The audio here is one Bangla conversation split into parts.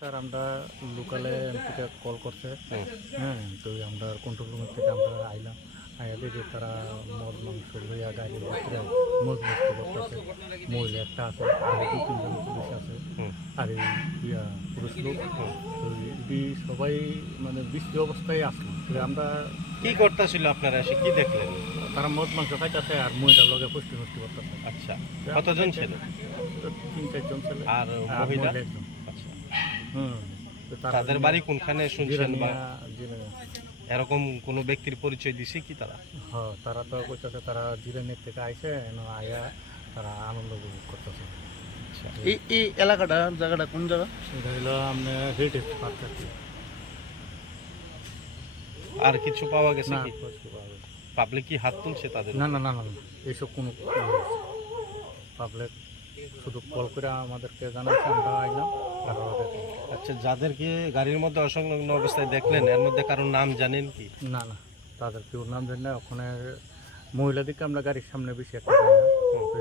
স্যার আমরা লোকালে থেকে কল করছে। হ্যাঁ তো আমরা কন্ট্রোল রুমের থেকে আমরা আইলাম। আইয়া দেখি তারা মদ মাংস লইয়া গাড়ির ভিতরে মদ মস্ত করতেছে মহিলা একটা আছে আর দু তিনজন পুলিশ আছে। আর এই ইয়া পুরুষ লোক। তো এটি সবাই মানে বৃষ্টি অবস্থায় আসলো। তো আমরা কি করতেছিল আপনারা এসে? কি দেখলেন? তারা মদ মাংস খাইতেছে আর মহিলার লগে পুষ্টি মুষ্টি করতেছে। আচ্ছা। কতজন ছিল? তিন চারজন ছেলে। আর মহিলা একজন। তাদের বাড়ি কোনখানে শুনছেন বা। এরকম কোনো ব্যক্তির পরিচয় দিছে কি তারা? হ্যাঁ তারা তো কইতাছে তারা জিরানির থেকে এনো আয়া তারা আনন্দ উপভোগ করতেছে। আচ্ছা এই এই এলাকাটা জায়গাটা কোন জায়গা? এটা হলো আপনার হেরিটেজ পার্ক আর কিছু পাওয়া গেছে কি। পাবলিক কি হাত তুলছে তাদের? না না না না এইসব কোনো পাবলিক শুধু কল করে আমাদেরকে জানাচ্ছে আমরা আইলাম আচ্ছা যাদেরকে গাড়ির মধ্যে অসংলগ্ন অবস্থায় দেখলেন এর মধ্যে কারোর নাম জানেন কি? না না তাদের কেউ নাম জানি না ওখানে মহিলাদেরকে আমরা গাড়ির সামনে বেশি একটা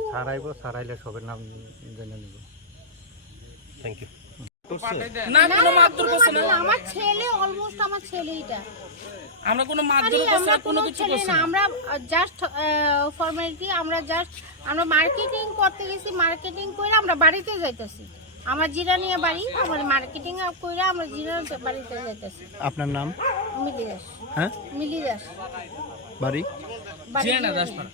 ছাড়াইবো ছাড়াইলে সবের নাম জেনে নেব। থ্যাংক ইউ না কোনো মারধর করছে না। না, আমার ছেলে অলমোস্ট আমার ছেলে এটা আমরা কোনো মারধর আরে না কোনো কোনো কিছু ছেলে না। না। আমরা জাস্ট ফর্মালিটি আমরা জাস্ট আমরা মার্কেটিং করতে গেছি মার্কেটিং করে আমরা বাড়িতে যাইতেছি। আমার জিরানিয়া বাড়ি আমার মার্কেটিং করে আমরা জিরানিয়া বাড়িতে যাইতেছি। আপনার নাম? মিলি দাস হ্যাঁ মিলি দাস বাড়ি জিরানিয়া। দাসপাড়া।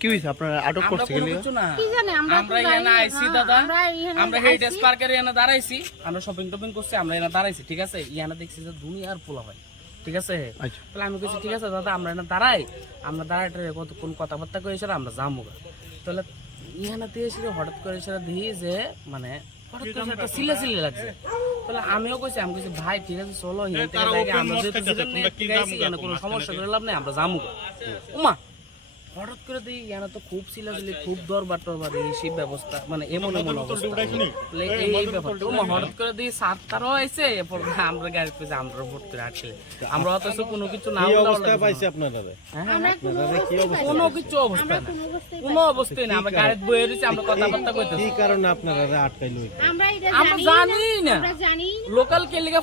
কি হয়েছে আপনারা আটক করছে কোনো গেলে কি জানে আমরা আমরা এখানে আইছি হ্যাঁ, দাদা আমরা এখানে হেরিটেজ পার্কের এখানে দাঁড়াইছি। আমরা শপিং টপিং করছি আমরা এখানে দাঁড়াইছি ঠিক আছে? এখানে দেখছি যে দুনিয়ার পোলা হয় ঠিক আছে? আচ্ছা। তাহলে আমি কইছি ঠিক আছে দাদা আমরা এখানে দাঁড়াই। আমরা দাঁড়াইতে কতক্ষণ কথাবার্তা করেছি আমরা যাব। তাহলে ইহানে দিয়েছিল হঠাৎ করে সেটা দিই যে মানে হঠাৎ করে একটা সিলে সিলে লাগছে। তাহলে আমিও কইছি আমি কইছি ভাই ঠিক আছে চলো আমরা যেহেতু কোনো সমস্যা করে লাভ নেই আমরা যাব উমা হঠাৎ করে দিই তো খুব সিলাসিলি খুব দরবার টরবার ব্যবস্থা মানে এমন এমন অবস্থা। এই হঠাৎ করে দিই সাত তারও আইছে এরপর আমরা গাড়ি পেয়েছে আমরা ভর্তি রাখছি আমরা অথচ কোনো কিছু না লাগবে পাইছে। আপনারা হ্যাঁ, কোনো। কিছু অবস্থা আমরা না। কোনো অবস্থায় না। আমরা গাড়ি বয়ে রয়েছি আমরা কথাবার্তা কইতেছি। কি কারণে আপনারা আটকাইলো আমরা আমরা জানি জানি না। লোকাল কে লিগা